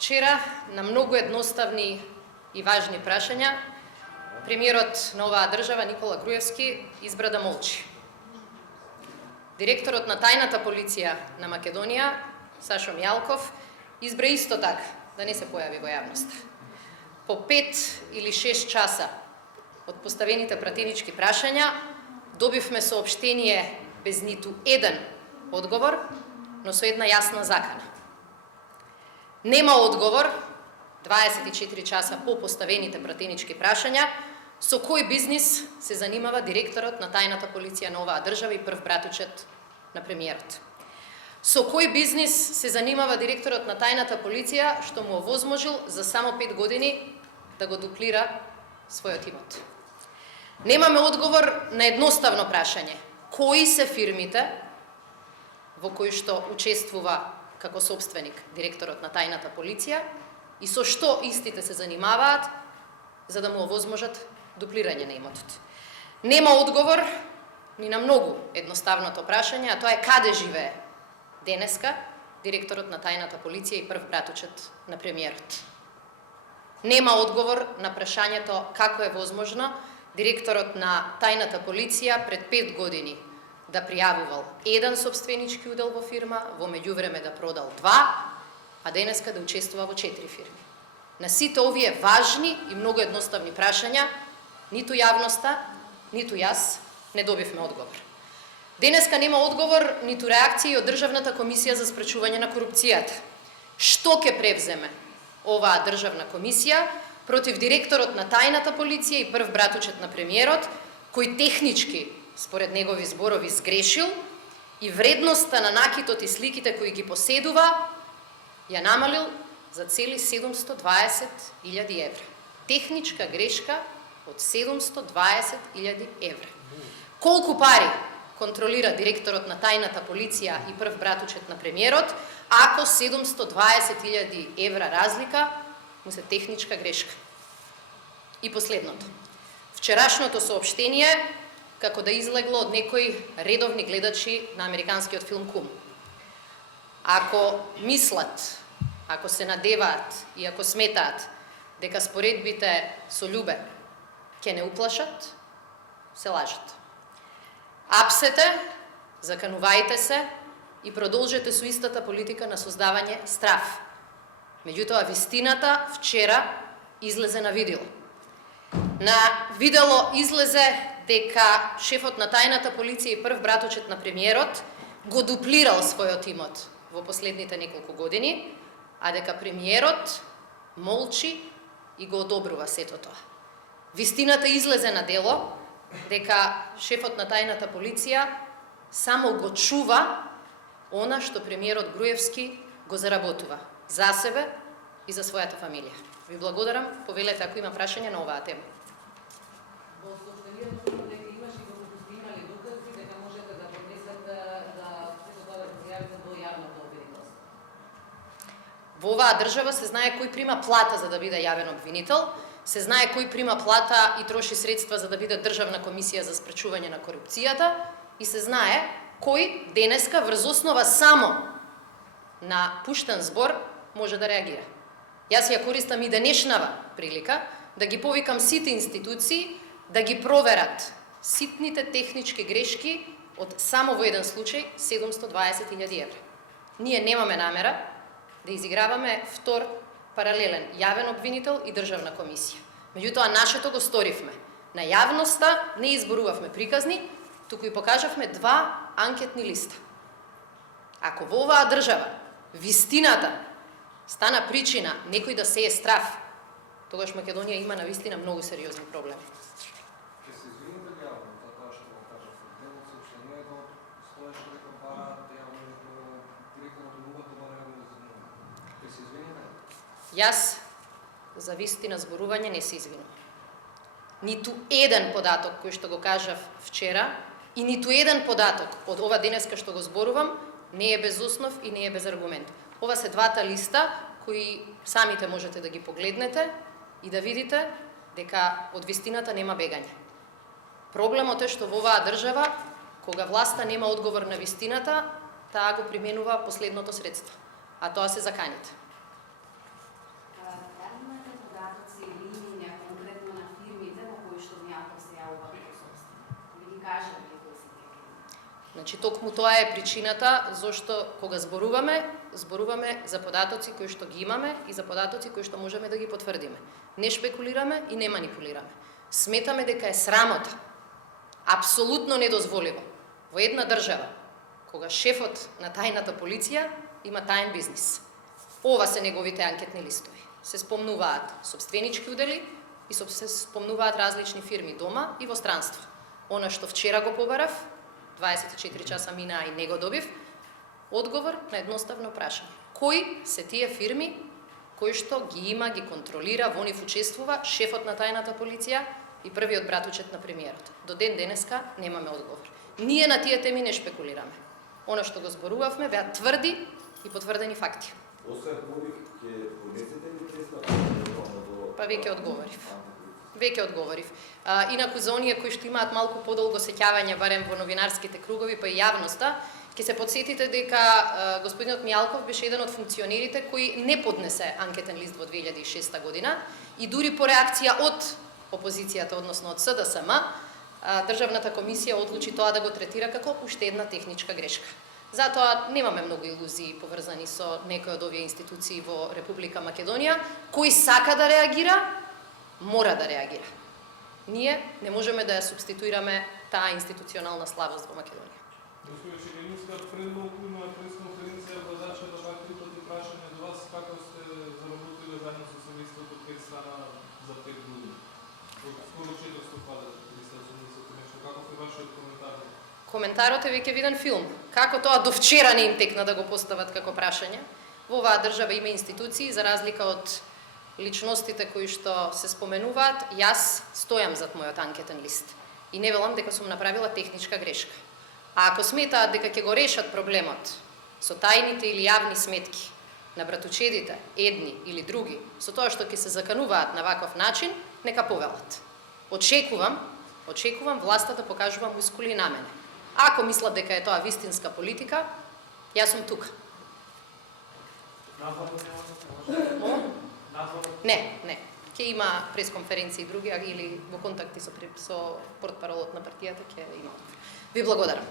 Вчера на многу едноставни и важни прашања премиерот на оваа држава Никола Груевски избра да молчи. Директорот на тајната полиција на Македонија Сашо Мијалков избра исто така да не се појави во јавноста. По 5 или 6 часа од поставените пратенички прашања добивме соопштение без ниту еден одговор, но со една јасна закана. Нема одговор 24 часа по поставените пратенички прашања со кој бизнис се занимава директорот на тајната полиција на оваа држава и прв братучет на премиерот. Со кој бизнис се занимава директорот на тајната полиција што му овозможил за само 5 години да го дуплира својот имот. Немаме одговор на едноставно прашање. Кои се фирмите во кои што учествува како собственик директорот на тајната полиција и со што истите се занимаваат за да му овозможат дуплирање на имотот. Нема одговор ни на многу едноставното прашање, а тоа е каде живее денеска директорот на тајната полиција и прв братучет на премиерот. Нема одговор на прашањето како е возможно директорот на тајната полиција пред 5 години да пријавувал еден собственички удел во фирма, во меѓувреме да продал 2, а денеска да учествува во 4 фирми. На сите овие важни и многу едноставни прашања, ниту јавноста, ниту јас не добивме одговор. Денеска нема одговор ниту реакција од Државната комисија за спречување на корупцијата. Што ќе превземе оваа државна комисија против директорот на тајната полиција и прв братучет на премиерот, кој технички според негови зборови сгрешил и вредноста на накитот и сликите кои ги поседува ја намалил за цели 720.000 евра. Техничка грешка од 720.000 евра. Колку пари контролира директорот на тајната полиција и прв братучет на премиерот, ако 720.000 евра разлика му се техничка грешка? И последното. Вчерашното соопштение како да излегло од некои редовни гледачи на американскиот филм Кум. Ако мислат, ако се надеваат и ако сметаат дека споредбите со Љубе ќе не уплашат, се лажат. Апсете, заканувајте се и продолжете со истата политика на создавање страф. Меѓутоа, вистината вчера излезе на видело. На видело излезе дека шефот на тајната полиција и прв братучет на премиерот го дуплирал својот имот во последните неколку години, а дека премиерот молчи и го одобрува сето тоа. Вистината излезе на дело дека шефот на тајната полиција само го чува она што премиерот Груевски го заработува за себе и за својата фамилија. Ви благодарам, повелете ако има прашања на оваа тема. Во сообштението дека имаш и доколку сте имали докази дека можете да поднесете да сето тоа да се јавите до јавното обвинителство. Во оваа држава се знае кој прима плата за да биде јавен обвинител, се знае кој прима плата и троши средства за да биде државна комисија за спречување на корупцијата и се знае кој денеска врз основа само на пуштен збор може да реагира. Јас ја користам и денешнава прилика да ги повикам сите институции да ги проверат ситните технички грешки од само во еден случај 720.000 евра. Ние немаме намера да изиграваме втор паралелен јавен обвинител и државна комисија. Меѓутоа, нашето го сторивме. На јавноста не изборувавме приказни, туку и покажавме 2 анкетни листа. Ако во оваа држава вистината стана причина некој да сее страф, тогаш Македонија има навистина многу сериозни проблеми. Ќе се извините јавно за тоа што го кажавте. Дел од сообщението стоеше дека бараат јавно директорот на УБТ да не го извинува. Ќе се извините? Јас за вистина зборување не се извинувам. Ниту еден податок кој што го кажав вчера и ниту еден податок од ова денеска што го зборувам не е без основ и не е без аргумент. Ова се 2 листа кои самите можете да ги погледнете и да видите дека од вистината нема бегање. Проблемот е што во оваа држава, кога власта нема одговор на вистината, таа го применува последното средство, а тоа се заканите. Значи, токму тоа е причината зашто кога зборуваме за податоци кои што ги имаме и за податоци кои што можеме да ги потврдиме. Не шпекулираме и не манипулираме. Сметаме дека е срамота, апсолутно недозволиво во една држава, кога шефот на тајната полиција има тајен бизнис. Ова се неговите анкетни листови. Се спомнуваат собственички удели и се спомнуваат различни фирми дома и во странство. Она што вчера го побарав, 24 часа минаа и не го добив, одговор на едноставно прашање. Кои се тие фирми кои што ги има, ги контролира, во нив учествува шефот на тајната полиција и првиот братучет на премиерот? До ден денеска немаме одговор. Ние на тие теми не шпекулираме. Она што го зборувавме беа тврди и потврдени факти. Освен ових, ќе поднесете ли преска? Па веќе одговорив. Инаку за оние кои што имаат малку подолго сеќавање, барем во новинарските кругови, па и јавноста, ќе се подсетите дека господинот Мијалков беше еден од функционерите кои не поднесе анкетен лист во 2006 година и дури по реакција од опозицијата, односно од СДСМ, Државната комисија одлучи тоа да го третира како уште една техничка грешка. Затоа немаме многу илузии поврзани со некои од овие институции во Република Македонија. Кој сака да реагира, мора да реагира. Ние не можеме да ја субституираме таа институционална слабост во Македонија. Господин Шегенинска, пред малку на пресконференција владача да вакви прашање до вас како сте заработиле заедно со семејството кај страна за 5 години. Скоро 400 квадрата, 380 нешто. Каков е вашиот коментар? Коментарот е веќе виден филм. Како тоа до вчера не им текна да го постават како прашање. Во оваа држава има институции, за разлика од личностите кои што се споменуваат, јас стојам зад мојот анкетен лист. И не велам дека сум направила техничка грешка. А ако сметаат дека ќе го решат проблемот со тајните или јавни сметки на братучедите, едни или други, со тоа што ќе се закануваат на ваков начин, нека повелат. Очекувам власта да покажува мускули на мене. Ако мислат дека е тоа вистинска политика, јас сум тука. Не. Ќе има пресконференции други или во контакти со портпаролот на партијата ќе има. Ви благодарам.